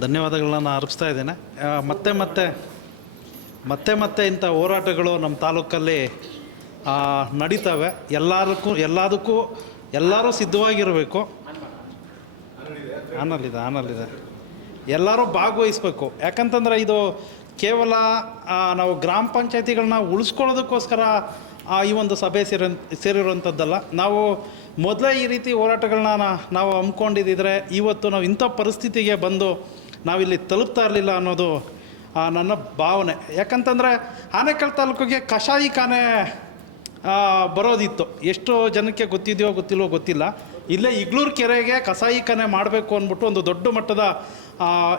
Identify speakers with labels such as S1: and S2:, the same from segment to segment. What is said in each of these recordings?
S1: ಧನ್ಯವಾದಗಳನ್ನ ನಾನು ಅರ್ಪಿಸ್ತಾ ಇದ್ದೇನೆ. ಮತ್ತೆ ಮತ್ತೆ ಮತ್ತೆ ಮತ್ತೆ ಇಂಥ ಹೋರಾಟಗಳು ನಮ್ಮ ತಾಲೂಕಲ್ಲಿ ನಡೀತವೆ. ಎಲ್ಲದಕ್ಕೂ ಎಲ್ಲದಕ್ಕೂ, ಎಲ್ಲರೂ ಸಿದ್ಧವಾಗಿರಬೇಕು. ಆನಲ್ಲಿದೆ ಆನಲ್ಲಿದೆ. ಎಲ್ಲರೂ ಭಾಗವಹಿಸ್ಬೇಕು. ಯಾಕಂತಂದ್ರೆ ಇದು ಕೇವಲ ನಾವು ಗ್ರಾಮ ಪಂಚಾಯತಿಗಳನ್ನ ಉಳಿಸ್ಕೊಳ್ಳೋದಕ್ಕೋಸ್ಕರ ಈ ಒಂದು ಸಭೆ ಸೇರಿ, ಸೇರಿರುವಂಥದ್ದಲ್ಲ. ನಾವು ಮೊದಲೇ ಈ ರೀತಿ ಹೋರಾಟಗಳನ್ನ ನಾವು ಹಮ್ಮಿಕೊಂಡಿದ್ದಿದ್ರೆ ಇವತ್ತು ನಾವು ಇಂಥ ಪರಿಸ್ಥಿತಿಗೆ ಬಂದು ನಾವಿಲ್ಲಿ ತಲುಪ್ತಾ ಇರಲಿಲ್ಲ ಅನ್ನೋದು ನನ್ನ ಭಾವನೆ. ಯಾಕಂತಂದರೆ ಆನೇಕಲ್ ತಾಲೂಕಿಗೆ ಕಷಾಯಿ ಖಾನೆ ಆ, ಬರೋದಿತ್ತು. ಎಷ್ಟು ಜನಕ್ಕೆ ಗೊತ್ತಿದೆಯೋ ಗೊತ್ತಿಲ್ವೋ ಗೊತ್ತಿಲ್ಲ. ಇಲ್ಲೇ ಇಗ್ಲೂರು ಕೆರೆಗೆ ಕಸಾಯಿಖಾನೆ ಮಾಡಬೇಕು ಅಂದ್ಬಿಟ್ಟು ಒಂದು ದೊಡ್ಡ ಮಟ್ಟದ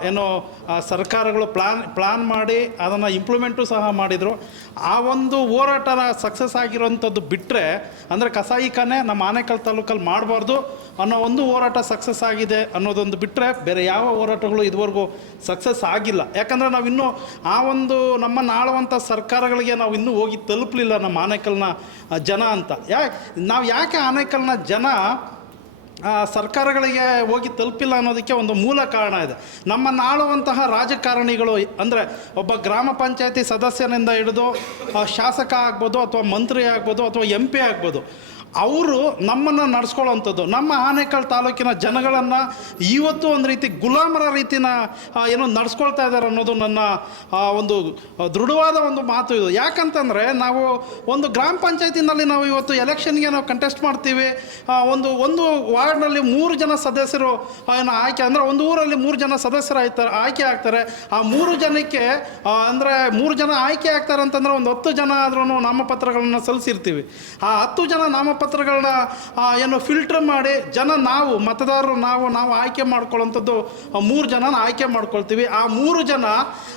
S1: ಏನೋ ಸರ್ಕಾರಗಳು ಪ್ಲಾನ್ ಪ್ಲಾನ್ ಮಾಡಿ ಅದನ್ನು ಇಂಪ್ಲಿಮೆಂಟು ಸಹ ಮಾಡಿದರು. ಆ ಒಂದು ಹೋರಾಟ ಸಕ್ಸಸ್ ಆಗಿರೋಂಥದ್ದು ಬಿಟ್ಟರೆ ಅಂದರೆ ಕಸಾಯಿಖಾನೆ ನಮ್ಮ ಆನೇಕಲ್ ತಾಲೂಕಲ್ಲಿ ಮಾಡಬಾರ್ದು ಅನ್ನೋ ಒಂದು ಹೋರಾಟ ಸಕ್ಸಸ್ ಆಗಿದೆ ಅನ್ನೋದೊಂದು ಬಿಟ್ಟರೆ ಬೇರೆ ಯಾವ ಹೋರಾಟಗಳು ಇದುವರೆಗೂ ಸಕ್ಸಸ್ ಆಗಿಲ್ಲ. ಯಾಕಂದರೆ ನಾವಿನ್ನೂ ಆ ಒಂದು ನಮ್ಮನ್ನು ಆಳುವಂಥ ಸರ್ಕಾರಗಳಿಗೆ ನಾವು ಇನ್ನೂ ಹೋಗಿ ತಲುಪಲಿಲ್ಲ ನಮ್ಮ ಆನೇಕಲ್ನ ಜನ ಅಂತ. ಯಾ, ನಾವು ಯಾಕೆ ಆನೇಕಲ್ನ ಜನ ಸರ್ಕಾರಗಳಿಗೆ ಹೋಗಿ ತಲುಪಿಲ್ಲ ಅನ್ನೋದಕ್ಕೆ ಒಂದು ಮೂಲ ಕಾರಣ ಇದೆ. ನಮ್ಮನ್ನು ಆಳುವಂತಹ ರಾಜಕಾರಣಿಗಳು, ಅಂದರೆ ಒಬ್ಬ ಗ್ರಾಮ ಪಂಚಾಯತಿ ಸದಸ್ಯನಿಂದ ಹಿಡಿದು ಶಾಸಕ ಆಗ್ಬೋದು ಅಥವಾ ಮಂತ್ರಿ ಆಗ್ಬೋದು ಅಥವಾ ಎಂ ಪಿ ಆಗ್ಬೋದು ಅವರು ನಮ್ಮನ್ನು ನಡೆಸ್ಕೊಳ್ಳೋವಂಥದ್ದು ನಮ್ಮ ಆನೇಕಲ್ ತಾಲೂಕಿನ ಜನಗಳನ್ನು ಇವತ್ತು ಒಂದು ರೀತಿ ಗುಲಾಮರ ರೀತಿನ ಏನೋ ನಡೆಸ್ಕೊಳ್ತಾ ಇದ್ದಾರೆ ಅನ್ನೋದು ನನ್ನ ಒಂದು ದೃಢವಾದ ಒಂದು ಮಾತು ಇದು. ಯಾಕಂತಂದರೆ ನಾವು ಒಂದು ಗ್ರಾಮ ಪಂಚಾಯತಿನಲ್ಲಿ ನಾವು ಇವತ್ತು ಎಲೆಕ್ಷನ್ಗೆ ನಾವು ಕಂಟೆಸ್ಟ್ ಮಾಡ್ತೀವಿ. ಒಂದು ಒಂದು ವಾರ್ಡ್ನಲ್ಲಿ ಮೂರು ಜನ ಸದಸ್ಯರು ಏನು ಆಯ್ಕೆ, ಅಂದರೆ ಒಂದು ಊರಲ್ಲಿ ಮೂರು ಜನ ಸದಸ್ಯರು ಆಯ್ತಾರೆ, ಆಯ್ಕೆ ಆಗ್ತಾರೆ. ಆ ಮೂರು ಜನಕ್ಕೆ ಅಂದರೆ ಮೂರು ಜನ ಆಯ್ಕೆ ಆಗ್ತಾರೆ ಅಂತಂದರೆ ಒಂದು ಹತ್ತು ಜನ ಆದ್ರೂ ನಾಮಪತ್ರಗಳನ್ನು ಸಲ್ಲಿಸಿರ್ತೀವಿ. ಆ ಹತ್ತು ಜನ ನಾಮಪತ್ರಗಳನ್ನ ಆ, ಏನು ಫಿಲ್ಟರ್ ಮಾಡಿ ಜನ ನಾವು ಮತದಾರರು ನಾವು ನಾವು ಆಯ್ಕೆ ಮಾಡ್ಕೊಳ್ಳೋಂಥದ್ದು ಮೂರು ಜನನ ಆಯ್ಕೆ ಮಾಡ್ಕೊಳ್ತೀವಿ. ಆ ಮೂರು ಜನ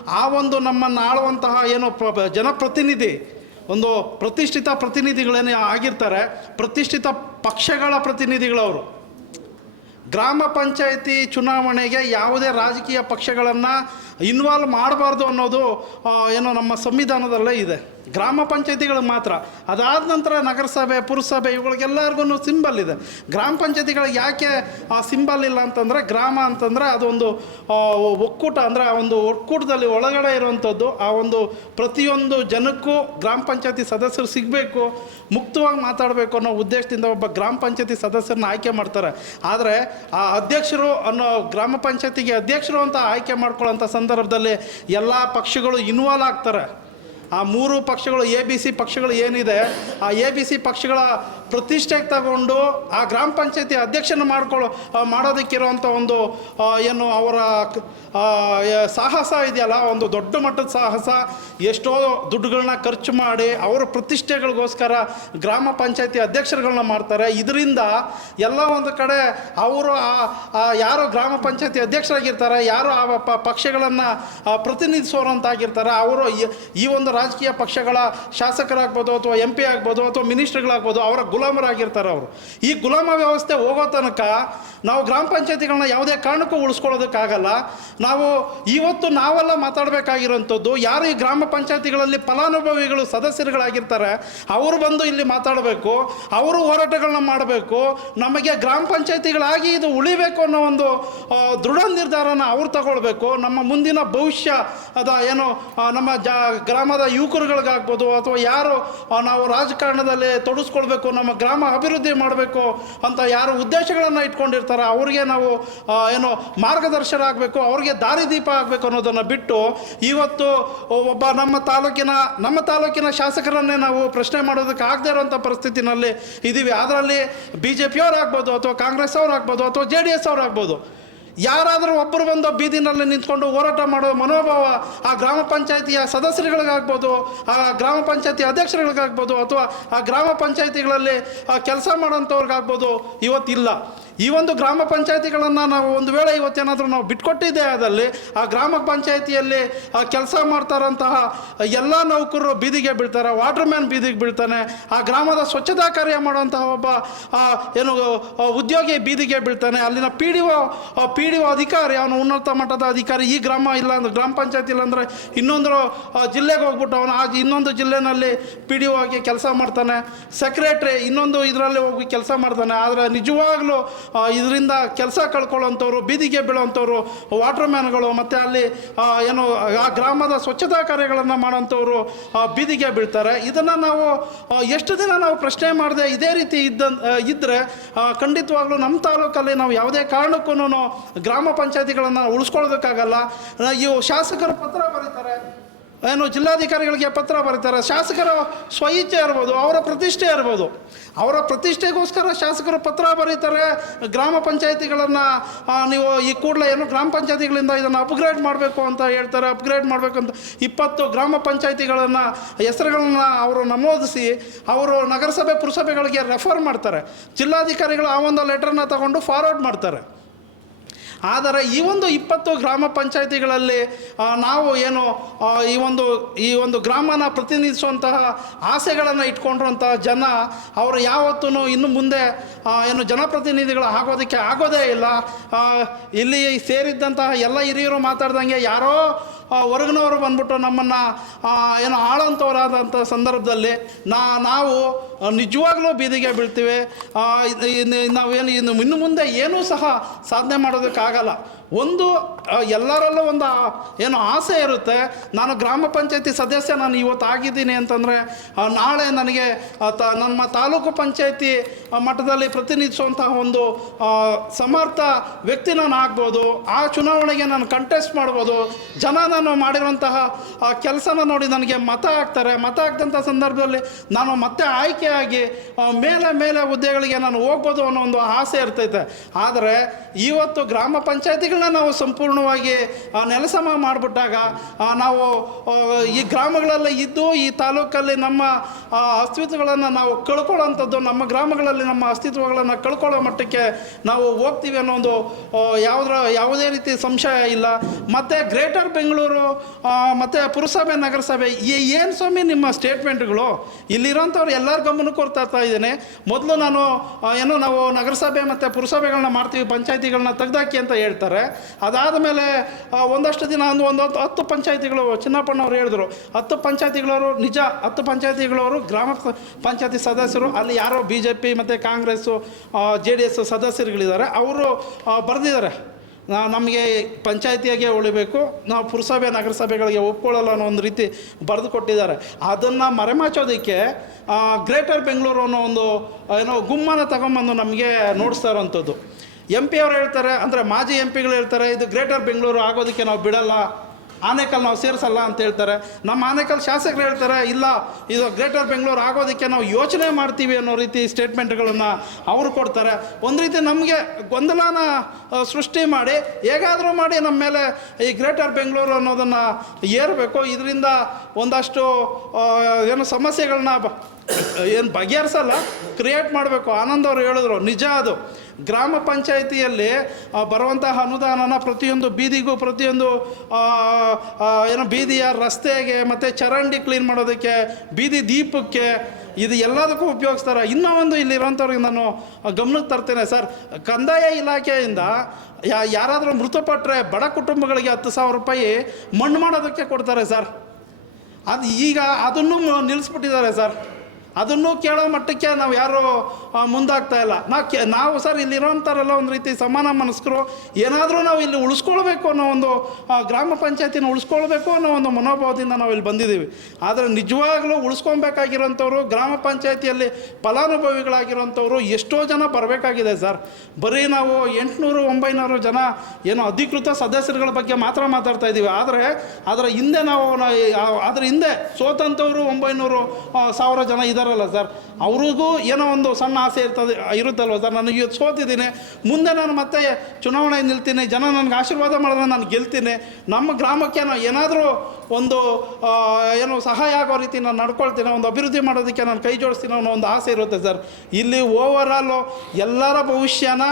S1: ಆ ಒಂದು ನಮ್ಮನ್ನು ಆಳುವಂತಹ ಏನು ಪ್ರ ಜನಪ್ರತಿನಿಧಿ ಒಂದು ಪ್ರತಿಷ್ಠಿತ ಪ್ರತಿನಿಧಿಗಳೇನೇ ಆಗಿರ್ತಾರೆ. ಪ್ರತಿಷ್ಠಿತ ಪಕ್ಷಗಳ ಪ್ರತಿನಿಧಿಗಳವರು. ಗ್ರಾಮ ಪಂಚಾಯಿತಿ ಚುನಾವಣೆಗೆ ಯಾವುದೇ ರಾಜಕೀಯ ಪಕ್ಷಗಳನ್ನು ಇನ್ವಾಲ್ವ್ ಮಾಡಬಾರ್ದು ಅನ್ನೋದು ಏನೋ ನಮ್ಮ ಸಂವಿಧಾನದಲ್ಲೇ ಇದೆ. ಗ್ರಾಮ ಪಂಚಾಯತಿಗಳಿಗೆ ಮಾತ್ರ. ಅದಾದ ನಂತರ ನಗರಸಭೆ, ಪುರಸಭೆ ಇವುಗಳಿಗೆಲ್ಲರಿಗೂ ಸಿಂಬಲ್ ಇದೆ. ಗ್ರಾಮ ಪಂಚಾಯತಿಗಳಿಗೆ ಯಾಕೆ ಆ ಸಿಂಬಲ್ ಇಲ್ಲ ಅಂತಂದರೆ, ಗ್ರಾಮ ಅಂತಂದರೆ ಅದೊಂದು ಒಕ್ಕೂಟ ಅಂದರೆ ಆ ಒಂದು ಒಕ್ಕೂಟದಲ್ಲಿ ಒಳಗಡೆ ಇರುವಂಥದ್ದು, ಆ ಒಂದು ಪ್ರತಿಯೊಂದು ಜನಕ್ಕೂ ಗ್ರಾಮ ಪಂಚಾಯತಿ ಸದಸ್ಯರು ಸಿಗಬೇಕು, ಮುಕ್ತವಾಗಿ ಮಾತಾಡಬೇಕು ಅನ್ನೋ ಉದ್ದೇಶದಿಂದ ಒಬ್ಬ ಗ್ರಾಮ ಪಂಚಾಯತಿ ಸದಸ್ಯರನ್ನ ಆಯ್ಕೆ ಮಾಡ್ತಾರೆ. ಆದರೆ ಆ ಅಧ್ಯಕ್ಷರು ಅನ್ನೋ ಗ್ರಾಮ ಪಂಚಾಯತಿಗೆ ಅಧ್ಯಕ್ಷರು ಅಂತ ಆಯ್ಕೆ ಮಾಡ್ಕೊಳ್ಳೋಂಥ ಸಂದರ್ಭದಲ್ಲಿ ಎಲ್ಲ ಪಕ್ಷಗಳು ಇನ್ವಾಲ್ವ್ ಆಗ್ತಾರೆ. ಆ ಮೂರು ಪಕ್ಷಗಳು ಎ ಬಿ ಸಿ ಪಕ್ಷಗಳು ಏನಿದೆ, ಆ ಎ ಬಿ ಸಿ ಪಕ್ಷಗಳ ಪ್ರತಿಷ್ಠೆಗೆ ತಗೊಂಡು ಆ ಗ್ರಾಮ ಪಂಚಾಯತಿ ಅಧ್ಯಕ್ಷನ ಮಾಡ್ಕೊಳ್ಳೋ ಮಾಡೋದಕ್ಕಿರುವಂಥ ಒಂದು ಏನು ಅವರ ಸಾಹಸ ಇದೆಯಲ್ಲ ಒಂದು ದೊಡ್ಡ ಮಟ್ಟದ ಸಾಹಸ, ಎಷ್ಟೋ ದುಡ್ಡುಗಳನ್ನ ಖರ್ಚು ಮಾಡಿ ಅವರ ಪ್ರತಿಷ್ಠೆಗಳಿಗೋಸ್ಕರ ಗ್ರಾಮ ಪಂಚಾಯತಿ ಅಧ್ಯಕ್ಷರುಗಳನ್ನ ಮಾಡ್ತಾರೆ. ಇದರಿಂದ ಎಲ್ಲ ಒಂದು ಕಡೆ ಅವರು ಆ- ಯಾರು ಗ್ರಾಮ ಪಂಚಾಯತಿ ಅಧ್ಯಕ್ಷರಾಗಿರ್ತಾರೆ, ಯಾರು ಆ ಪಕ್ಷಗಳನ್ನು ಪ್ರತಿನಿಧಿಸೋರಂತಾಗಿರ್ತಾರೆ. ಅವರು ಈ ಒಂದು ರಾಜಕೀಯ ಪಕ್ಷಗಳ ಶಾಸಕರಾಗ್ಬೋದು ಅಥವಾ ಎಂ ಪಿ ಆಗ್ಬೋದು ಅಥವಾ ಮಿನಿಸ್ಟ್ರ್ಗಳಾಗ್ಬೋದು ಅವರ ಗುಲಾಮರಾಗಿರ್ತಾರೆ ಅವರು. ಈ ಗುಲಾಮ ವ್ಯವಸ್ಥೆ ಹೋಗೋ ತನಕ ನಾವು ಗ್ರಾಮ ಪಂಚಾಯತಿಗಳನ್ನ ಯಾವುದೇ ಕಾರಣಕ್ಕೂ ಉಳಿಸ್ಕೊಳ್ಳೋದಕ್ಕಾಗಲ್ಲ. ನಾವು ಇವತ್ತು ನಾವೆಲ್ಲ ಮಾತಾಡಬೇಕಾಗಿರೋಂಥದ್ದು, ಯಾರು ಈ ಗ್ರಾಮ ಪಂಚಾಯತಿಗಳಲ್ಲಿ ಫಲಾನುಭವಿಗಳು ಸದಸ್ಯರುಗಳಾಗಿರ್ತಾರೆ, ಅವರು ಬಂದು ಇಲ್ಲಿ ಮಾತಾಡಬೇಕು, ಅವರು ಹೋರಾಟಗಳನ್ನ ಮಾಡಬೇಕು, ನಮಗೆ ಗ್ರಾಮ ಪಂಚಾಯತಿಗಳಾಗಿ ಇದು ಉಳಿಬೇಕು ಅನ್ನೋ ಒಂದು ದೃಢ ನಿರ್ಧಾರನ ಅವ್ರು ತಗೊಳ್ಬೇಕು. ನಮ್ಮ ಮುಂದಿನ ಭವಿಷ್ಯ, ಅದ ಏನು ನಮ್ಮ ಜ, ಗ್ರಾಮದ ಯುವಕರುಗಳಿಗಾಗ್ಬೋದು ಅಥವಾ ಯಾರು ನಾವು ರಾಜಕಾರಣದಲ್ಲಿ ತೊಡಸ್ಕೊಳ್ಬೇಕು, ನಮ್ಮ ಗ್ರಾಮ ಅಭಿವೃದ್ಧಿ ಮಾಡಬೇಕು ಅಂತ ಯಾರು ಉದ್ದೇಶಗಳನ್ನು ಇಟ್ಕೊಂಡಿರ್ತಾರೆ ಅವ್ರಿಗೆ ನಾವು ಏನು ಮಾರ್ಗದರ್ಶನ ಆಗಬೇಕು ಅವ್ರಿಗೆ ದಾರಿದೀಪ ಆಗಬೇಕು ಅನ್ನೋದನ್ನು ಬಿಟ್ಟು ಇವತ್ತು ಒಬ್ಬ ನಮ್ಮ ತಾಲೂಕಿನ ನಮ್ಮ ತಾಲೂಕಿನ ಶಾಸಕರನ್ನೇ ನಾವು ಪ್ರಶ್ನೆ ಮಾಡೋದಕ್ಕೆ ಆಗದೇ ಇರೋಂಥ ಪರಿಸ್ಥಿತಿನಲ್ಲಿ ಇದ್ದೀವಿ ಅದರಲ್ಲಿ ಬಿ ಜೆ ಆಗ್ಬೋದು ಅಥವಾ ಕಾಂಗ್ರೆಸ್ ಅವ್ರು ಆಗ್ಬೋದು ಅಥವಾ ಜೆ ಡಿ ಎಸ್ ಅವ್ರು ಯಾರಾದರೂ ಒಬ್ಬರು ಬಂದು ಬೀದಿನಲ್ಲಿ ನಿಂತ್ಕೊಂಡು ಹೋರಾಟ ಮಾಡೋ ಮನೋಭಾವ ಆ ಗ್ರಾಮ ಪಂಚಾಯತಿಯ ಸದಸ್ಯರುಗಳಿಗಾಗ್ಬೋದು, ಆ ಗ್ರಾಮ ಪಂಚಾಯತಿ ಅಧ್ಯಕ್ಷರುಗಳಿಗಾಗ್ಬೋದು ಅಥವಾ ಆ ಗ್ರಾಮ ಪಂಚಾಯತಿಗಳಲ್ಲಿ ಕೆಲಸ ಮಾಡೋಂಥವ್ರಿಗಾಗ್ಬೋದು ಇವತ್ತಿಲ್ಲ. ಈ ಒಂದು ಗ್ರಾಮ ಪಂಚಾಯತಿಗಳನ್ನು ನಾವು ಒಂದು ವೇಳೆ ಇವತ್ತೇನಾದರೂ ನಾವು ಬಿಟ್ಕೊಟ್ಟಿದ್ದೇ ಆದಲ್ಲಿ ಆ ಗ್ರಾಮ ಪಂಚಾಯತಿಯಲ್ಲಿ ಆ ಕೆಲಸ ಮಾಡ್ತಾರಂತಹ ಎಲ್ಲ ನೌಕರರು ಬೀದಿಗೆ ಬೀಳ್ತಾರೆ ವಾಟರ್ ಮ್ಯಾನ್ ಬೀದಿಗೆ ಬೀಳ್ತಾನೆ, ಆ ಗ್ರಾಮದ ಸ್ವಚ್ಛತಾ ಕಾರ್ಯ ಮಾಡುವಂತಹ ಒಬ್ಬ ಏನು ಉದ್ಯೋಗಿ ಬೀದಿಗೆ ಬೀಳ್ತಾನೆ, ಅಲ್ಲಿನ P D O P D O ಅಧಿಕಾರಿ, ಅವನು ಉನ್ನತ ಮಟ್ಟದ ಅಧಿಕಾರಿ, ಈ ಗ್ರಾಮ ಇಲ್ಲ ಅಂದ್ರೆ, ಗ್ರಾಮ ಪಂಚಾಯತಿ ಇಲ್ಲ ಅಂದರೆ ಇನ್ನೊಂದು ಜಿಲ್ಲೆಗೆ ಹೋಗ್ಬಿಟ್ಟು ಅವನು ಆ ಇನ್ನೊಂದು ಜಿಲ್ಲೆನಲ್ಲಿ ಪಿ ಡಿ ಒ ಆಗಿ ಕೆಲಸ ಮಾಡ್ತಾನೆ ಸೆಕ್ರೆಟ್ರಿ ಇನ್ನೊಂದು ಇದರಲ್ಲಿ ಹೋಗಿ ಕೆಲಸ ಮಾಡ್ತಾನೆ, ಆದರೆ ನಿಜವಾಗ್ಲೂ ಇದರಿಂದ ಕೆಲಸ ಕಳ್ಕೊಳ್ಳೋಂಥವ್ರು ಬೀದಿಗೆ ಬೀಳೋಂಥವ್ರು ವಾಟರ್ ಮ್ಯಾನ್ಗಳು ಮತ್ತು ಅಲ್ಲಿ ಏನು ಆ ಗ್ರಾಮದ ಸ್ವಚ್ಛತಾ ಕಾರ್ಯಗಳನ್ನು ಮಾಡೋಂಥವ್ರು ಬೀದಿಗೆ ಬೀಳ್ತಾರೆ. ಇದನ್ನು ನಾವು ಎಷ್ಟು ದಿನ ನಾವು ಪ್ರಶ್ನೆ ಮಾಡದೆ ಇದೇ ರೀತಿ ಇದ್ದ ಇದ್ದರೆ ಖಂಡಿತವಾಗ್ಲೂ ನಮ್ಮ ತಾಲೂಕಲ್ಲಿ ನಾವು ಯಾವುದೇ ಕಾರಣಕ್ಕೂ ಗ್ರಾಮ ಪಂಚಾಯತಿಗಳನ್ನು ಉಳಿಸ್ಕೊಳ್ಳೋದಕ್ಕಾಗಲ್ಲ. ಆ, ಇವು ಶಾಸಕರು ಪತ್ರ ಬರೀತಾರೆ. ಏನು ಜಿಲ್ಲಾಧಿಕಾರಿಗಳಿಗೆ ಪತ್ರ ಬರೀತಾರೆ. ಶಾಸಕರ ಸ್ವಇಚ್ಛೆ ಇರ್ಬೋದು, ಅವರ ಪ್ರತಿಷ್ಠೆ ಇರ್ಬೋದು. ಅವರ ಪ್ರತಿಷ್ಠೆಗೋಸ್ಕರ ಶಾಸಕರು ಪತ್ರ ಬರೀತಾರೆ. ಗ್ರಾಮ ಪಂಚಾಯತಿಗಳನ್ನು ನೀವು ಈ ಕೂಡಲೇ ಏನು ಗ್ರಾಮ ಪಂಚಾಯತಿಗಳಿಂದ ಇದನ್ನು ಅಪ್ಗ್ರೇಡ್ ಮಾಡಬೇಕು ಅಂತ ಹೇಳ್ತಾರೆ. ಅಪ್ಗ್ರೇಡ್ ಮಾಡಬೇಕು ಅಂತ ಇಪ್ಪತ್ತು ಗ್ರಾಮ ಪಂಚಾಯತಿಗಳನ್ನು, ಹೆಸರುಗಳನ್ನು ಅವರು ನಮೂದಿಸಿ, ಅವರು ನಗರಸಭೆ ಪುರಸಭೆಗಳಿಗೆ ರೆಫರ್ ಮಾಡ್ತಾರೆ. ಜಿಲ್ಲಾಧಿಕಾರಿಗಳು ಆ ಒಂದು ಲೆಟರ್ನ ತಗೊಂಡು ಫಾರ್ವರ್ಡ್ ಮಾಡ್ತಾರೆ. ಆದರೆ ಈ ಒಂದು ಇಪ್ಪತ್ತು ಗ್ರಾಮ ಪಂಚಾಯಿತಿಗಳಲ್ಲಿ ನಾವು ಏನು ಈ ಒಂದು ಈ ಒಂದು ಗ್ರಾಮನ ಪ್ರತಿನಿಧಿಸುವಂತಹ ಆಸೆಗಳನ್ನು ಇಟ್ಕೊಂಡಿರುವಂತಹ ಜನ, ಅವರು ಯಾವತ್ತೂ ಇನ್ನು ಮುಂದೆ ಏನು ಜನಪ್ರತಿನಿಧಿಗಳು ಆಗೋದಕ್ಕೆ ಆಗೋದೇ ಇಲ್ಲ. ಇಲ್ಲಿ ಸೇರಿದ್ದಂತಹ ಎಲ್ಲ ಹಿರಿಯರು ಮಾತಾಡ್ದಂಗೆ ಯಾರೋ ಹೊರಗಿನವರು ಬಂದ್ಬಿಟ್ಟು ನಮ್ಮನ್ನು ಏನು ಆಳಂಥವರಾದಂಥ ಸಂದರ್ಭದಲ್ಲಿ ನಾ, ನಾವು ನಿಜವಾಗ್ಲೂ ಬೀದಿಗೆ ಬೀಳ್ತೀವಿ. ನಾವೇನು ಇನ್ನು ಇನ್ನು ಮುಂದೆ ಏನೂ ಸಹ ಸಾಧನೆ ಮಾಡೋದಕ್ಕಾಗಲ್ಲ. ಒಂದು ಎಲ್ಲರಲ್ಲೂ ಒಂದು ಏನು ಆಸೆ ಇರುತ್ತೆ. ನಾನು ಗ್ರಾಮ ಪಂಚಾಯತಿ ಸದಸ್ಯ, ನಾನು ಇವತ್ತು ಆಗಿದ್ದೀನಿ ಅಂತಂದರೆ ನಾಳೆ ನನಗೆ ತ, ನಮ್ಮ ತಾಲೂಕು ಪಂಚಾಯತಿ ಮಟ್ಟದಲ್ಲಿ ಪ್ರತಿನಿಧಿಸುವಂತಹ ಒಂದು ಸಮರ್ಥ ವ್ಯಕ್ತಿ ನಾನು ಆಗ್ಬೋದು. ಆ ಚುನಾವಣೆಗೆ ನಾನು ಕಂಟೆಸ್ಟ್ ಮಾಡ್ಬೋದು. ಜನ ನಾನು ಮಾಡಿರುವಂತಹ ಕೆಲಸನ ನೋಡಿ ನನಗೆ ಮತ ಆಗ್ತಾರೆ ಮತ ಹಾಕ್ದಂಥ ಸಂದರ್ಭದಲ್ಲಿ ನಾನು ಮತ್ತೆ ಆಯ್ಕೆಯಾಗಿ ಮೇಲೆ ಮೇಲೆ ಹುದ್ದೆಗಳಿಗೆ ನಾನು ಹೋಗ್ಬೋದು ಅನ್ನೋ ಒಂದು ಆಸೆ ಇರ್ತೈತೆ. ಆದರೆ, ಇವತ್ತು ಗ್ರಾಮ ನಾವು ಸಂಪೂರ್ಣವಾಗಿ ನೆಲಸಮ ಮಾಡಿಬಿಟ್ಟಾಗ ನಾವು ಈ ಗ್ರಾಮಗಳಲ್ಲಿ ಇದ್ದು, ಈ ತಾಲೂಕಲ್ಲಿ ನಮ್ಮ ಅಸ್ತಿತ್ವಗಳನ್ನು ನಾವು ಕಳ್ಕೊಳ್ಳೋಂಥದ್ದು, ನಮ್ಮ ಗ್ರಾಮಗಳಲ್ಲಿ ನಮ್ಮ ಅಸ್ತಿತ್ವಗಳನ್ನು ಕಳ್ಕೊಳ್ಳೋ ಮಟ್ಟಕ್ಕೆ ನಾವು ಹೋಗ್ತೀವಿ ಅನ್ನೋ ಒಂದು ಯಾವುದರ, ಯಾವುದೇ ರೀತಿ ಸಂಶಯ ಇಲ್ಲ. ಮತ್ತು ಗ್ರೇಟರ್ ಬೆಂಗಳೂರು ಮತ್ತು ಪುರಸಭೆ, ನಗರಸಭೆ ಏನು ಸ್ವಾಮಿ ನಿಮ್ಮ ಸ್ಟೇಟ್ಮೆಂಟ್ಗಳು, ಇಲ್ಲಿರೋಂಥವ್ರು ಎಲ್ಲರ ಗಮನಕ್ಕೂ ತರ್ತಾ ಇದ್ದೇನೆ. ಮೊದಲು ನಾನು ಏನೋ ನಾವು ನಗರಸಭೆ ಮತ್ತು ಪುರಸಭೆಗಳನ್ನ ಮಾಡ್ತೀವಿ ಪಂಚಾಯತಿಗಳನ್ನ ತೆಗ್ದಾಕಿ ಅಂತ ಹೇಳ್ತಾರೆ. ಅದಾದ ಮೇಲೆ ಒಂದಷ್ಟು ದಿನ ಒಂದು ಒಂದು ಹತ್ತು ಹತ್ತು ಪಂಚಾಯತಿಗಳು ಚಿನ್ನಪ್ಪಣ್ಣವ್ರು ಹೇಳಿದ್ರು, ಹತ್ತು ಪಂಚಾಯತಿಗಳವರು ನಿಜ, ಹತ್ತು ಪಂಚಾಯತಿಗಳವರು ಗ್ರಾಮ ಪಂಚಾಯತಿ ಸದಸ್ಯರು, ಅಲ್ಲಿ ಯಾರೋ ಬಿ ಜೆ ಪಿ ಮತ್ತು ಕಾಂಗ್ರೆಸ್ಸು ಜೆ ಡಿ ಎಸ್ ಸದಸ್ಯರುಗಳಿದ್ದಾರೆ, ಅವರು ಬರೆದಿದ್ದಾರೆ. ನಮಗೆ ಪಂಚಾಯತಿಯಾಗೆ ಉಳಿಬೇಕು, ನಾವು ಪುರಸಭೆ, ನಗರಸಭೆಗಳಿಗೆ ಒಪ್ಕೊಳ್ಳಲ್ಲ ಅನ್ನೋ ಒಂದು ರೀತಿ ಬರೆದು ಕೊಟ್ಟಿದ್ದಾರೆ. ಅದನ್ನು ಮರೆಮಾಚೋದಕ್ಕೆ ಗ್ರೇಟರ್ ಬೆಂಗಳೂರು ಅನ್ನೋ ಒಂದು ಏನೋ ಗುಮ್ಮನ ತಗೊಂಬಂದು ನಮಗೆ ನೋಡಿಸ್ತಾ ಇರೋವಂಥದ್ದು ಎಂ ಪಿ ಅವರು ಹೇಳ್ತಾರೆ, ಅಂದರೆ ಮಾಜಿ ಎಂ ಪಿಗಳು ಹೇಳ್ತಾರೆ, ಇದು ಗ್ರೇಟರ್ ಬೆಂಗಳೂರು ಆಗೋದಕ್ಕೆ ನಾವು ಬಿಡಲ್ಲ, ಆನೇಕಲ್ ನಾವು ಸೇರಿಸಲ್ಲ ಅಂತ ಹೇಳ್ತಾರೆ. ನಮ್ಮ ಆನೇಕಲ್ ಶಾಸಕರು ಹೇಳ್ತಾರೆ, ಇಲ್ಲ, ಇದು ಗ್ರೇಟರ್ ಬೆಂಗಳೂರು ಆಗೋದಕ್ಕೆ ನಾವು ಯೋಚನೆ ಮಾಡ್ತೀವಿ ಅನ್ನೋ ರೀತಿ ಸ್ಟೇಟ್ಮೆಂಟ್ಗಳನ್ನು ಅವರು ಕೊಡ್ತಾರೆ. ಒಂದು ರೀತಿ ನಮಗೆ ಗೊಂದಲನ ಸೃಷ್ಟಿ ಮಾಡಿ, ಹೇಗಾದರೂ ಮಾಡಿ ನಮ್ಮ ಮೇಲೆ ಈ ಗ್ರೇಟರ್ ಬೆಂಗಳೂರು ಅನ್ನೋದನ್ನು ಏರಬೇಕು. ಇದರಿಂದ ಒಂದಷ್ಟು ಏನು ಸಮಸ್ಯೆಗಳನ್ನ ಏನು ಬಗೆಹರಿಸಲ್ಲ ಕ್ರಿಯೇಟ್ ಮಾಡಬೇಕು. ಆನಂದ್ ಅವರು ಹೇಳಿದ್ರು, ನಿಜ ಅದು. ಗ್ರಾಮ ಪಂಚಾಯಿತಿಯಲ್ಲಿ ಬರುವಂತಹ ಅನುದಾನನ ಪ್ರತಿಯೊಂದು ಬೀದಿಗೂ, ಪ್ರತಿಯೊಂದು ಏನೋ ಬೀದಿಯ ರಸ್ತೆಗೆ ಮತ್ತು ಚರಂಡಿ ಕ್ಲೀನ್ ಮಾಡೋದಕ್ಕೆ, ಬೀದಿ ದೀಪಕ್ಕೆ, ಇದು ಎಲ್ಲದಕ್ಕೂ ಉಪಯೋಗಿಸ್ತಾರೆ. ಇನ್ನೂ ಒಂದು ಇಲ್ಲಿರೋಂಥವ್ರಿಗೆ ನಾನು ಗಮನಕ್ಕೆ ತರ್ತೇನೆ. ಸರ್, ಕಂದಾಯ ಇಲಾಖೆಯಿಂದ ಯಾರಾದರೂ ಮೃತಪಟ್ಟರೆ ಬಡ ಕುಟುಂಬಗಳಿಗೆ ಹತ್ತು ಸಾವಿರ ರೂಪಾಯಿ ಮಣ್ಣು ಮಾಡೋದಕ್ಕೆ ಕೊಡ್ತಾರೆ, ಸರ್. ಅದು ಈಗ ಅದನ್ನು ನಿಲ್ಲಿಸ್ಬಿಟ್ಟಿದ್ದಾರೆ ಸರ್. ಅದನ್ನು ಕೇಳೋ ಮಟ್ಟಕ್ಕೆ ನಾವು ಯಾರು ಮುಂದಾಗ್ತಾ ಇಲ್ಲ. ನಾವು ಕೆ, ನಾವು ಸರ್ ಇಲ್ಲಿರೋಂಥವರೆಲ್ಲ ಒಂದು ರೀತಿ ಸಮಾನ ಮನಸ್ಕರು. ಏನಾದರೂ ನಾವು ಇಲ್ಲಿ ಉಳಿಸ್ಕೊಳ್ಬೇಕು ಅನ್ನೋ ಒಂದು ಗ್ರಾಮ ಪಂಚಾಯತಿನ ಉಳಿಸ್ಕೊಳ್ಬೇಕು ಅನ್ನೋ ಒಂದು ಮನೋಭಾವದಿಂದ ನಾವು ಇಲ್ಲಿ ಬಂದಿದ್ದೀವಿ. ಆದರೆ ನಿಜವಾಗ್ಲೂ ಉಳಿಸ್ಕೊಬೇಕಾಗಿರೋಂಥವ್ರು, ಗ್ರಾಮ ಪಂಚಾಯತಿಯಲ್ಲಿ ಫಲಾನುಭವಿಗಳಾಗಿರೋಂಥವ್ರು ಎಷ್ಟೋ ಜನ ಬರಬೇಕಾಗಿದೆ ಸರ್. ಬರೀ ನಾವು ಎಂಟುನೂರು, ಒಂಬೈನೂರು ಜನ ಏನೋ ಅಧಿಕೃತ ಸದಸ್ಯರುಗಳ ಬಗ್ಗೆ ಮಾತ್ರ ಮಾತಾಡ್ತಾ ಇದ್ದೀವಿ. ಆದರೆ ಅದರ ಹಿಂದೆ ನಾವು ಅದರ ಹಿಂದೆ ಸೋತಂಥವ್ರು ಒಂಬೈನೂರು ಸಾವಿರ ಜನ ಇದ್ದಾರಲ್ಲ ಸರ್, ಅವ್ರಿಗೂ ಏನೋ ಒಂದು ಸಣ್ಣ ಆಸೆ ಇರ್ತದೆ, ಇರುತ್ತಲ್ವ ಸರ್? ನಾನು ಇವತ್ತು ಸೋತಿದ್ದೀನಿ, ಮುಂದೆ ನಾನು ಮತ್ತೆ ಚುನಾವಣೆ ನಿಲ್ತೀನಿ, ಜನ ನನಗೆ ಆಶೀರ್ವಾದ ಮಾಡಿದ್ರೆ ನಾನು ಗೆಲ್ತೀನಿ, ನಮ್ಮ ಗ್ರಾಮಕ್ಕೆ ನಾನು ಏನಾದರೂ ಒಂದು ಏನೋ ಸಹಾಯ ಆಗೋ ರೀತಿ ನಾನು ನಡ್ಕೊಳ್ತೀನಿ, ಒಂದು ಅಭಿವೃದ್ಧಿ ಮಾಡೋದಕ್ಕೆ ನಾನು ಕೈ ಜೋಡಿಸ್ತೀನಿ ಅನ್ನೋ ಒಂದು ಆಸೆ ಇರುತ್ತೆ ಸರ್. ಇಲ್ಲಿ ಓವರಾಲು ಎಲ್ಲರ ಭವಿಷ್ಯನ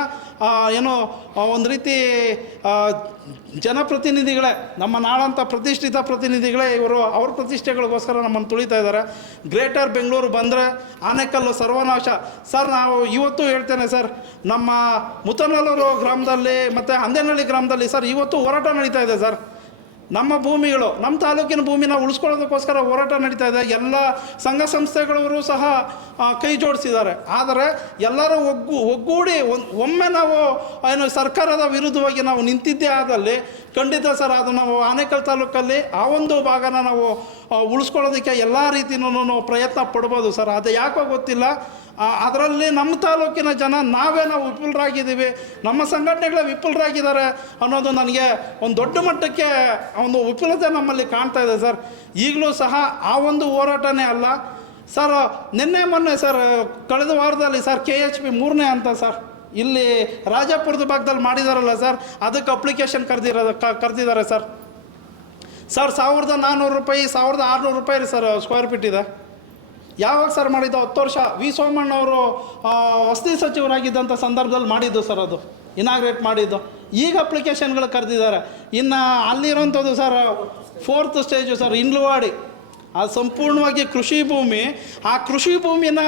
S1: ಏನು ಒಂದು ರೀತಿ ಜನಪ್ರತಿನಿಧಿಗಳೇ, ನಮ್ಮ ನಾಡಂಥ ಪ್ರತಿಷ್ಠಿತ ಪ್ರತಿನಿಧಿಗಳೇ, ಇವರು ಅವ್ರ ಪ್ರತಿಷ್ಠೆಗಳಿಗೋಸ್ಕರ ನಮ್ಮನ್ನು ತುಳಿತಾ ಇದ್ದಾರೆ. ಗ್ರೇಟರ್ ಬೆಂಗಳೂರು ಬಂದರೆ ಆನೆಕಲ್ಲು ಸರ್ವನಾಶ. ಸರ್, ನಾವು ಇವತ್ತು ಹೇಳ್ತೇನೆ ಸರ್, ನಮ್ಮ ಮುತನಲ್ಲೂರು ಗ್ರಾಮದಲ್ಲಿ ಮತ್ತು ಅಂದೇನಹಳ್ಳಿ ಗ್ರಾಮದಲ್ಲಿ ಸರ್, ಇವತ್ತು ಹೋರಾಟ ನಡೀತಾ ಇದೆ ಸರ್. ನಮ್ಮ ಭೂಮಿಗಳು, ನಮ್ಮ ತಾಲೂಕಿನ ಭೂಮಿನ ಉಳಿಸ್ಕೊಳ್ಳೋದಕ್ಕೋಸ್ಕರ ಹೋರಾಟ ನಡೀತಾ ಇದೆ. ಎಲ್ಲ ಸಂಘ ಸಂಸ್ಥೆಗಳವರು ಸಹ ಕೈ ಜೋಡಿಸಿದ್ದಾರೆ. ಆದರೆ ಎಲ್ಲರೂ ಒಗ್ಗು, ಒಗ್ಗೂಡಿ ಒಮ್ಮೆ ನಾವು ಏನು ಸರ್ಕಾರದ ವಿರುದ್ಧವಾಗಿ ನಾವು ನಿಂತಿದ್ದೇ ಆದಲ್ಲಿ ಖಂಡಿತ ಸರ್, ಅದು ನಾವು ಆನೇಕಲ್ ತಾಲೂಕಲ್ಲಿ ಆ ಒಂದು ಭಾಗನ ನಾವು ಉಳಿಸ್ಕೊಳ್ಳೋದಕ್ಕೆ ಎಲ್ಲ ರೀತಿಯೂ ಪ್ರಯತ್ನ ಪಡ್ಬೋದು ಸರ್. ಅದು ಯಾಕೋ ಗೊತ್ತಿಲ್ಲ. ಅದರಲ್ಲಿ ನಮ್ಮ ತಾಲೂಕಿನ ಜನ ನಾವೇ ನಾವು ವಿಫುಲರಾಗಿದ್ದೀವಿ. ನಮ್ಮ ಸಂಘಟನೆಗಳೇ ವಿಫುಲರಾಗಿದ್ದಾರೆ ಅನ್ನೋದು ನನಗೆ ಒಂದು ದೊಡ್ಡ ಮಟ್ಟಕ್ಕೆ ಒಂದು ವಿಫುಲತೆ ನಮ್ಮಲ್ಲಿ ಕಾಣ್ತಾ ಇದೆ ಸರ್. ಈಗಲೂ ಸಹ ಆ ಒಂದು ಹೋರಾಟನೇ ಅಲ್ಲ. ಸರ್, ನಿನ್ನೆ ಮೊನ್ನೆ ಸರ್, ಕಳೆದ ವಾರದಲ್ಲಿ ಸರ್ ಕೆ ಎಚ್ ಪಿ ಮೂರನೇ ಅಂತ ಸರ್, ಇಲ್ಲಿ ರಾಜಾಪುರದ ಭಾಗದಲ್ಲಿ ಮಾಡಿದಾರಲ್ಲ ಸರ್, ಅದಕ್ಕೆ ಅಪ್ಲಿಕೇಶನ್ ಕರೆದಿರೋದು ಕರೆದಿದ್ದಾರೆ ಸರ್. ಸರ್, ಸಾವಿರದ ನಾನ್ನೂರು ರೂಪಾಯಿ, ಸಾವಿರದ ಆರುನೂರು ರೂಪಾಯಿ ರೀ ಸರ್ ಸ್ಕ್ವೇರ್ ಫೀಟ್ ಇದೆ. ಯಾವಾಗ ಸರ್ ಮಾಡಿದ್ದು? ಹತ್ತು ವರ್ಷ. ವಿ ಸೋಮಣ್ಣ ಅವರು ವಸತಿ ಸಚಿವರಾಗಿದ್ದಂಥ ಸಂದರ್ಭದಲ್ಲಿ ಮಾಡಿದ್ದು ಸರ್ ಅದು ಇನಾಗ್ರೇಟ್ ಮಾಡಿದ್ದು. ಈಗ ಅಪ್ಲಿಕೇಶನ್ಗಳು ಕರೆದಿದ್ದಾರೆ. ಇನ್ನು ಅಲ್ಲಿರೋಂಥದ್ದು sir fourth stage sir, Indluwadi. ಅದು ಸಂಪೂರ್ಣವಾಗಿ ಕೃಷಿ ಭೂಮಿ ಆ ಕೃಷಿ ಭೂಮಿನ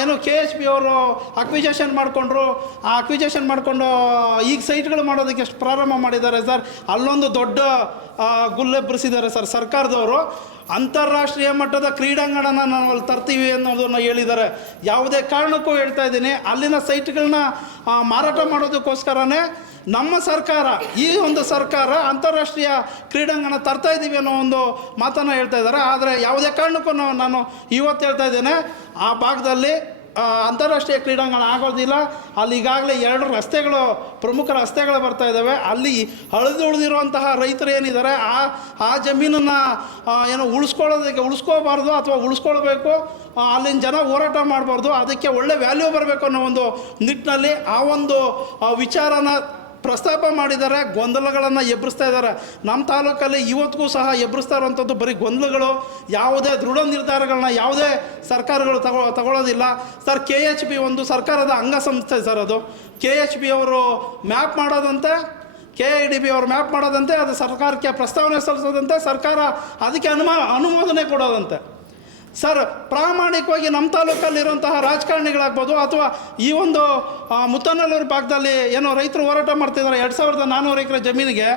S1: ಏನು ಕೆ ಎಚ್ ಪಿ ಅವರು ಅಕ್ವಿಜೇಷನ್ ಮಾಡಿಕೊಂಡ್ರು ಆ ಅಕ್ವಿಜೇಷನ್ ಮಾಡಿಕೊಂಡು ಈಗ ಸೈಟ್ಗಳು ಮಾಡೋದಕ್ಕೆ ಎಷ್ಟು ಪ್ರಾರಂಭ ಮಾಡಿದ್ದಾರೆ ಸರ್ ಅಲ್ಲೊಂದು ದೊಡ್ಡ ಗುಲ್ಲೆಬ್ಬರಿಸಿದ್ದಾರೆ ಸರ್ ಸರ್ಕಾರದವರು. ಅಂತಾರಾಷ್ಟ್ರೀಯ ಮಟ್ಟದ ಕ್ರೀಡಾಂಗಣನ ನಾವು ಅಲ್ಲಿ ತರ್ತೀವಿ ಅನ್ನೋದನ್ನು ಹೇಳಿದ್ದಾರೆ. ಯಾವುದೇ ಕಾರಣಕ್ಕೂ ಹೇಳ್ತಾ ಇದ್ದೀನಿ. ಅಲ್ಲಿನ ಸೈಟ್ಗಳನ್ನ ಆ, ಮಾರಾಟ ಮಾಡೋದಕ್ಕೋಸ್ಕರನೇ ನಮ್ಮ ಸರ್ಕಾರ, ಈ ಒಂದು ಸರ್ಕಾರ ಅಂತಾರಾಷ್ಟ್ರೀಯ ಕ್ರೀಡಾಂಗಣ ತರ್ತಾ ಇದ್ದೀವಿ ಅನ್ನೋ ಒಂದು ಮಾತನ್ನು ಹೇಳ್ತಾ ಇದ್ದಾರೆ. ಆದರೆ ಯಾವುದೇ ಕಾರಣಕ್ಕೂ ನಾನು ಇವತ್ತು ಹೇಳ್ತಾ ಇದ್ದೇನೆ, ಆ ಭಾಗದಲ್ಲಿ ಅಂತಾರಾಷ್ಟ್ರೀಯ ಕ್ರೀಡಾಂಗಣ ಆಗೋದಿಲ್ಲ. ಅಲ್ಲಿ ಈಗಾಗಲೇ ಎರಡು ರಸ್ತೆಗಳು, ಪ್ರಮುಖ ರಸ್ತೆಗಳು ಬರ್ತಾ ಇದ್ದಾವೆ. ಅಲ್ಲಿ ಹಳಿದು ಉಳಿದಿರುವಂತಹ ರೈತರು ಏನಿದ್ದಾರೆ, ಆ ಆ ಜಮೀನನ್ನು ಏನು ಉಳಿಸ್ಕೊಳ್ಳೋದಕ್ಕೆ ಉಳಿಸ್ಕೋಬಾರ್ದು ಅಥವಾ ಉಳಿಸ್ಕೊಳ್ಬೇಕು. ಅಲ್ಲಿನ ಜನ ಹೋರಾಟ ಮಾಡಬಾರ್ದು. ಅದಕ್ಕೆ ಒಳ್ಳೆ ವ್ಯಾಲ್ಯೂ ಬರಬೇಕು ಅನ್ನೋ ಒಂದು ನಿಟ್ಟಿನಲ್ಲಿ ಆ ಒಂದು ವಿಚಾರನ ಪ್ರಸ್ತಾಪ ಮಾಡಿದ್ದಾರೆ, ಗೊಂದಲಗಳನ್ನು ಎಬ್ಬರಿಸ್ತಾ ಇದ್ದಾರೆ. ನಮ್ಮ ತಾಲೂಕಲ್ಲಿ ಇವತ್ತಿಗೂ ಸಹ ಎಬ್ಬರಿಸ್ತಾ ಇರುವಂಥದ್ದು ಬರೀ ಗೊಂದಲಗಳು, ಯಾವುದೇ ದೃಢ ನಿರ್ಧಾರಗಳನ್ನ, ಯಾವುದೇ ಸರ್ಕಾರಗಳು ತಗೋ ತಗೊಳ್ಳೋದಿಲ್ಲ ಸರ್ ಕೆ ಎಚ್ ಬಿ ಒಂದು ಸರ್ಕಾರದ ಅಂಗಸಂಸ್ಥೆ ಸರ್ ಅದು. ಕೆ ಎಚ್ ಬಿ ಅವರು ಮ್ಯಾಪ್ ಮಾಡೋದಂತೆ ಕೆ ಐ ಡಿ ಬಿ ಅವರು ಮ್ಯಾಪ್ ಮಾಡೋದಂತೆ, ಅದು ಸರ್ಕಾರಕ್ಕೆ ಪ್ರಸ್ತಾವನೆ ಸಲ್ಲಿಸೋದಂತೆ, ಸರ್ಕಾರ ಅದಕ್ಕೆ ಅನುಮಾ, ಅನುಮೋದನೆ ಕೊಡೋದಂತೆ. ಸರ್, ಪ್ರಾಮಾಣಿಕವಾಗಿ ನಮ್ಮ ತಾಲೂಕಲ್ಲಿರುವಂತಹ ರಾಜಕಾರಣಿಗಳಾಗ್ಬೋದು ಅಥವಾ ಈ ಒಂದು ಮುತ್ತನಲ್ಲೂರು ಭಾಗದಲ್ಲಿ ಏನೋ ರೈತರು ಹೋರಾಟ ಮಾಡ್ತಿದ್ದಾರೆ, ಎರಡು ಸಾವಿರದ ನಾನ್ನೂರು ಎಕರೆ ಜಮೀನಿಗೆ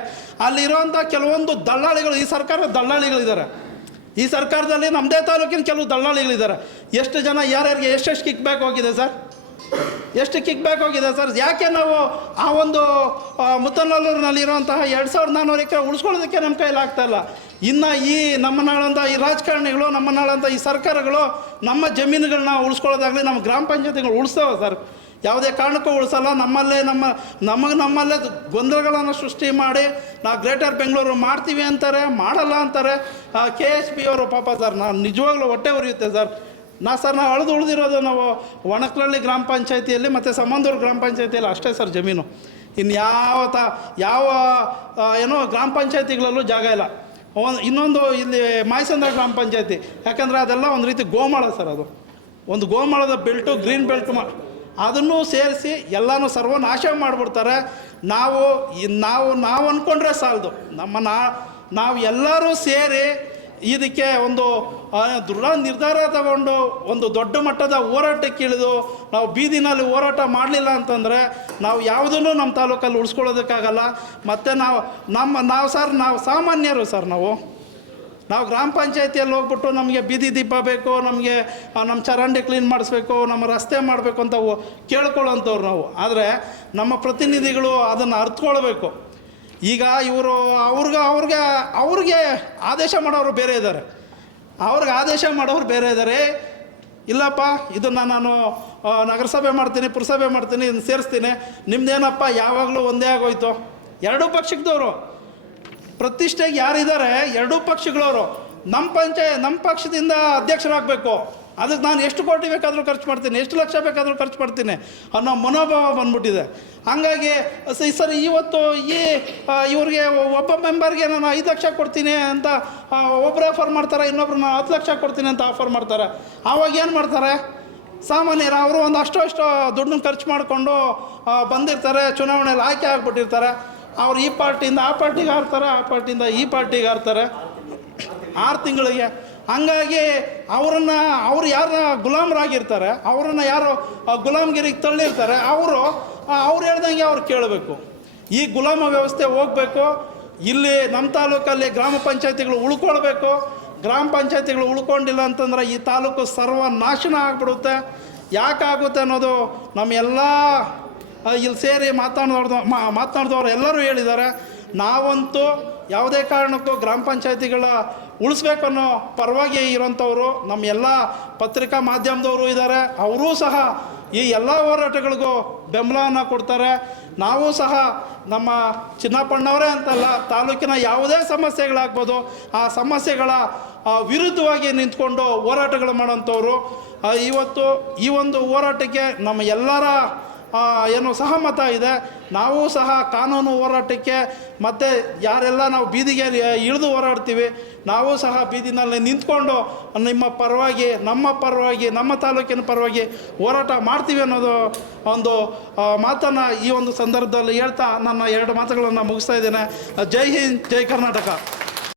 S1: ಅಲ್ಲಿರುವಂಥ ಕೆಲವೊಂದು ದಲ್ಲಾಳಿಗಳು, ಈ ಸರ್ಕಾರದ ದಲ್ಲಾಳಿಗಳಿದ್ದಾರೆ. ಈ ಸರ್ಕಾರದಲ್ಲಿ ನಮ್ಮದೇ ತಾಲೂಕಿನ ಕೆಲವು ದಲ್ಲಾಳಿಗಳಿದ್ದಾರೆ. ಎಷ್ಟು ಜನ, ಯಾರ್ಯಾರಿಗೆ ಎಷ್ಟೆಷ್ಟು ಕಿಕ್ ಬ್ಯಾಕ್ ಹೋಗಿದೆ ಸರ್? ಎಷ್ಟು ಕಿಕ್ ಬ್ಯಾಕ್ ಹೋಗಿದೆ ಸರ್? ಯಾಕೆ ನಾವು ಆ ಒಂದು ಮುತ್ತನಲ್ಲೂರಿನಲ್ಲಿರುವಂತಹ ಎರಡು ಸಾವಿರದ ನಾನ್ನೂರು ಎಕರೆ ಉಳಿಸ್ಕೊಳ್ಳೋದಕ್ಕೆ ನಮ್ಮ ಕೈಯಲ್ಲಿ ಆಗ್ತಾ ಇಲ್ಲ. ಇನ್ನು ಈ ನಮ್ಮ ನಾಳಂಥ ಈ ರಾಜಕಾರಣಿಗಳು ನಮ್ಮ ನಾಳಂಥ ಈ ಸರ್ಕಾರಗಳು ನಮ್ಮ ಜಮೀನುಗಳನ್ನ ಉಳಿಸ್ಕೊಳ್ಳೋದಾಗಲಿ ನಮ್ಮ ಗ್ರಾಮ ಪಂಚಾಯತಿಗಳು ಉಳಿಸ್ತಾವೆ ಸರ್. ಯಾವುದೇ ಕಾರಣಕ್ಕೂ ಉಳಿಸಲ್ಲ. ನಮ್ಮಲ್ಲೇ ನಮ್ಮ, ನಮಗೆ ನಮ್ಮಲ್ಲೇ ಗೊಂದಲಗಳನ್ನು ಸೃಷ್ಟಿ ಮಾಡಿ ನಾವು ಗ್ರೇಟರ್ ಬೆಂಗಳೂರು ಮಾಡ್ತೀವಿ ಅಂತಾರೆ, ಮಾಡಲ್ಲ ಅಂತಾರೆ. ಕೆ ಎಸ್ ಪಿ ಅವರು ಪಾಪ ಸರ್ ನಾನು ನಿಜವಾಗ್ಲೂ ಹೊಟ್ಟೆ ಉರಿಯುತ್ತೆ ಸರ್. ನಾ ಸರ್, ನಾವು ಅಳ್ದು ಉಳಿದಿರೋದು ನಾವು ಒಣಕ್ಲಳ್ಳಿ ಗ್ರಾಮ ಪಂಚಾಯತಿಯಲ್ಲಿ ಮತ್ತು ಸಮಂದೂರು ಗ್ರಾಮ ಪಂಚಾಯತಿಯಲ್ಲಿ ಅಷ್ಟೇ ಸರ್ ಜಮೀನು. ಇನ್ನು ಯಾವ ತ, ಯಾವ ಏನೋ ಗ್ರಾಮ ಪಂಚಾಯತಿಗಳಲ್ಲೂ ಜಾಗ ಇಲ್ಲ. ಒಂದು, ಇನ್ನೊಂದು ಇಲ್ಲಿ ಮಾಯಸಂದ್ರ ಗ್ರಾಮ ಪಂಚಾಯತಿ. ಯಾಕಂದರೆ ಅದೆಲ್ಲ ಒಂದು ರೀತಿ ಗೋಮಾಳ ಸರ್ ಅದು. ಒಂದು ಗೋಮಾಳದ ಬೆಲ್ಟು, ಗ್ರೀನ್ ಬೆಲ್ಟ್ ಮಾ, ಅದನ್ನು ಸೇರಿಸಿ ಎಲ್ಲನೂ ಸರ್ವನಾಶ ಮಾಡಿಬಿಡ್ತಾರೆ. ನಾವು ನಾವು ನಾವು ಅಂದ್ಕೊಂಡ್ರೆ ಸಾಲದು. ನಮ್ಮ ನಾವು ಎಲ್ಲರೂ ಸೇರಿ ಇದಕ್ಕೆ ಒಂದು ದೃಢ ನಿರ್ಧಾರ ತಗೊಂಡು ಒಂದು ದೊಡ್ಡ ಮಟ್ಟದ ಹೋರಾಟಕ್ಕೆ ಇಳಿದು ನಾವು ಬೀದಿನಲ್ಲಿ ಹೋರಾಟ ಮಾಡಲಿಲ್ಲ ಅಂತಂದರೆ ನಾವು ಯಾವುದನ್ನು ನಮ್ಮ ತಾಲೂಕಲ್ಲಿ ಉಳಿಸ್ಕೊಳ್ಳೋದಕ್ಕಾಗಲ್ಲ. ಮತ್ತು ನಾವು, ನಮ್ಮ, ನಾವು ಸರ್, ನಾವು ಸಾಮಾನ್ಯರು ಸರ್ ನಾವು. ನಾವು ಗ್ರಾಮ ಪಂಚಾಯತಿಯಲ್ಲಿ ಹೋಗ್ಬಿಟ್ಟು ನಮಗೆ ಬೀದಿ ದೀಪ ಬೇಕು, ನಮಗೆ ನಮ್ಮ ಚರಂಡಿ ಕ್ಲೀನ್ ಮಾಡಿಸ್ಬೇಕು, ನಮ್ಮ ರಸ್ತೆ ಮಾಡಬೇಕು ಅಂತ ಕೇಳ್ಕೊಳ್ಳೋಂಥವ್ರು ನಾವು. ಆದರೆ ನಮ್ಮ ಪ್ರತಿನಿಧಿಗಳು ಅದನ್ನು ಅರ್ಥಕೊಳ್ಬೇಕು ಈಗ ಇವರು ಅವ್ರಿಗೆ ಅವ್ರಿಗೆ ಅವ್ರಿಗೆ ಆದೇಶ ಮಾಡೋರು ಬೇರೆ ಇದ್ದಾರೆ. ಅವ್ರಿಗೆ ಆದೇಶ ಮಾಡೋರು ಬೇರೆ ಇದ್ದಾರೆ. ಇಲ್ಲಪ್ಪ, ಇದನ್ನು ನಾನು ನಗರಸಭೆ ಮಾಡ್ತೀನಿ, ಪುರಸಭೆ ಮಾಡ್ತೀನಿ, ಇದನ್ನು ಸೇರಿಸ್ತೀನಿ. ನಿಮ್ದೇನಪ್ಪ, ಯಾವಾಗಲೂ ಒಂದೇ ಆಗೋಯ್ತು? ಎರಡೂ ಪಕ್ಷದವರು ಪ್ರತಿಷ್ಠೆಗೆ ಯಾರಿದ್ದಾರೆ? ಎರಡೂ ಪಕ್ಷಗಳವರು. ನಮ್ಮ ಪಂಚಾಯ ನಮ್ಮ ಪಕ್ಷದಿಂದ ಅಧ್ಯಕ್ಷರಾಗಬೇಕು. ಅದಕ್ಕೆ ನಾನು ಎಷ್ಟು ಕೋಟಿ ಬೇಕಾದರೂ ಖರ್ಚು ಮಾಡ್ತೀನಿ, ಎಷ್ಟು ಲಕ್ಷ ಬೇಕಾದರೂ ಖರ್ಚು ಮಾಡ್ತೀನಿ ಅನ್ನೋ ಮನೋಭಾವ ಬಂದ್ಬಿಟ್ಟಿದೆ. ಹಾಗಾಗಿ ಸರಿ ಇವತ್ತು ಈ ಇವರಿಗೆ ಒಬ್ಬ ಮೆಂಬರ್ಗೆ ನಾನು ಐದು ಲಕ್ಷ ಕೊಡ್ತೀನಿ ಅಂತ ಒಬ್ಬರು ಆಫರ್ ಮಾಡ್ತಾರೆ, ಇನ್ನೊಬ್ರು ನಾನು ಹತ್ತು ಲಕ್ಷ ಕೊಡ್ತೀನಿ ಅಂತ ಆಫರ್ ಮಾಡ್ತಾರೆ. ಆವಾಗ ಏನು ಮಾಡ್ತಾರೆ? ಸಾಮಾನ್ಯರು ಅವರು ಒಂದು ಅಷ್ಟು ಅಷ್ಟು ದುಡ್ಡನ್ನ ಖರ್ಚು ಮಾಡಿಕೊಂಡು ಬಂದಿರ್ತಾರೆ ಚುನಾವಣೆಯಲ್ಲಿ ಆಯ್ಕೆ ಆಗಿಬಿಟ್ಟಿರ್ತಾರೆ. ಅವ್ರು ಈ ಪಾರ್ಟಿಯಿಂದ ಆ ಪಾರ್ಟಿಗೆ ಹಾರ್ತಾರೆ, ಆ ಪಾರ್ಟಿಯಿಂದ ಈ ಪಾರ್ಟಿಗೆ ಹಾರ್ತಾರೆ. ಆರು ತಿಂಗಳಿಗೆ ಹಂಗಾಗಿ ಅವರನ್ನು, ಅವ್ರು ಯಾರ ಗುಲಾಮರಾಗಿರ್ತಾರೆ, ಅವರನ್ನು ಯಾರು ಗುಲಾಮಗಿರಿಗೆ ತಳ್ಳಿರ್ತಾರೆ, ಅವರು ಅವ್ರು ಹೇಳ್ದಂಗೆ ಅವ್ರು ಕೇಳಬೇಕು. ಈ ಗುಲಾಮ ವ್ಯವಸ್ಥೆ ಹೋಗಬೇಕು, ಇಲ್ಲಿ ನಮ್ಮ ತಾಲೂಕಲ್ಲಿ ಗ್ರಾಮ ಪಂಚಾಯತಿಗಳು ಉಳ್ಕೊಳ್ಬೇಕು. ಗ್ರಾಮ ಪಂಚಾಯತಿಗಳು ಉಳ್ಕೊಂಡಿಲ್ಲ ಅಂತಂದ್ರೆ ಈ ತಾಲೂಕು ಸರ್ವನಾಶನ ಆಗಿಬಿಡುತ್ತೆ. ಯಾಕಾಗುತ್ತೆ ಅನ್ನೋದು ನಮ್ಮ ಎಲ್ಲ ಇಲ್ಲಿ ಸೇರಿ ಮಾತನಾಡ್ದ ಮಾತನಾಡಿದವರು ಎಲ್ಲರೂ ಹೇಳಿದ್ದಾರೆ. ನಾವಂತೂ ಯಾವುದೇ ಕಾರಣಕ್ಕೂ ಗ್ರಾಮ ಪಂಚಾಯತಿಗಳ ಉಳಿಸ್ಬೇಕು ಅನ್ನೋ ಪರವಾಗಿ ಇರೋಂಥವ್ರು, ನಮ್ಮ ಎಲ್ಲ ಪತ್ರಿಕಾ ಮಾಧ್ಯಮದವರು ಇದ್ದಾರೆ ಅವರೂ ಸಹ ಈ ಎಲ್ಲ ಹೋರಾಟಗಳಿಗೂ ಬೆಂಬಲವನ್ನು ಕೊಡ್ತಾರೆ. ನಾವು ಸಹ ನಮ್ಮ ಚಿನ್ನಪ್ಪಣ್ಣವರೇ ಅಂತಲ್ಲ, ತಾಲೂಕಿನ ಯಾವುದೇ ಸಮಸ್ಯೆಗಳಾಗ್ಬೋದು, ಆ ಸಮಸ್ಯೆಗಳ ವಿರುದ್ಧವಾಗಿ ನಿಂತ್ಕೊಂಡು ಹೋರಾಟಗಳು ಮಾಡೋಂಥವ್ರು. ಇವತ್ತು ಈ ಒಂದು ಹೋರಾಟಕ್ಕೆ ನಮ್ಮ ಎಲ್ಲರ ಏನು ಸಹಮತ ಇದೆ. ನಾವು ಸಹ ಕಾನೂನು ಹೋರಾಟಕ್ಕೆ ಮತ್ತು ಯಾರೆಲ್ಲ ನಾವು ಬೀದಿಗೆ ಇಳಿದು ಹೋರಾಡ್ತೀವಿ, ನಾವು ಸಹ ಬೀದಿನಲ್ಲಿ ನಿಂತ್ಕೊಂಡು ನಿಮ್ಮ ಪರವಾಗಿ, ನಮ್ಮ ಪರವಾಗಿ, ನಮ್ಮ ತಾಲೂಕಿನ ಪರವಾಗಿ ಹೋರಾಟ ಮಾಡ್ತೀವಿ ಅನ್ನೋದು ಒಂದು ಮಾತನ್ನು ಈ ಒಂದು ಸಂದರ್ಭದಲ್ಲಿ ಹೇಳ್ತಾ ನನ್ನ ಎರಡು ಮಾತುಗಳನ್ನು ಮುಗಿಸ್ತಾ ಇದ್ದೇನೆ. ಜೈ ಹಿಂದ್, ಜೈ ಕರ್ನಾಟಕ.